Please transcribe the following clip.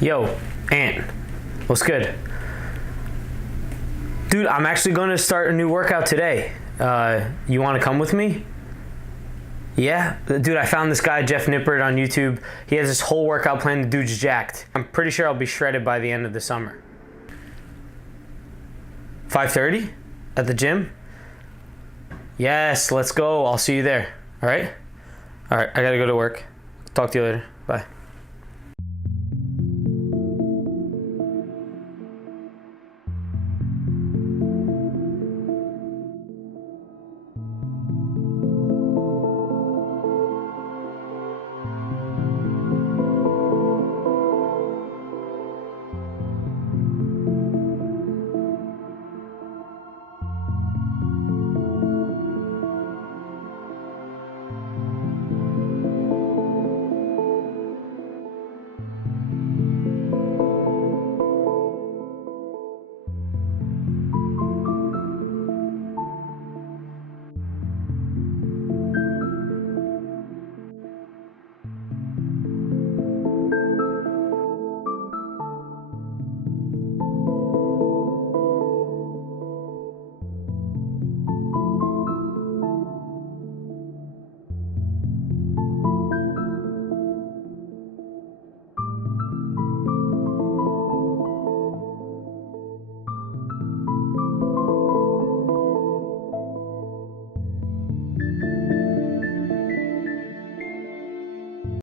Yo, Ant, what's good? Dude, I'm actually going to start a new workout today. You want to come with me? Yeah? Dude, I found this guy, Jeff Nippert, on YouTube. He has this whole workout plan. The dude's jacked. I'm pretty sure I'll be shredded by the end of the summer. 5:30 at the gym? Yes, let's go. I'll see you there. All right? All right, I got to go to work. Talk to you later.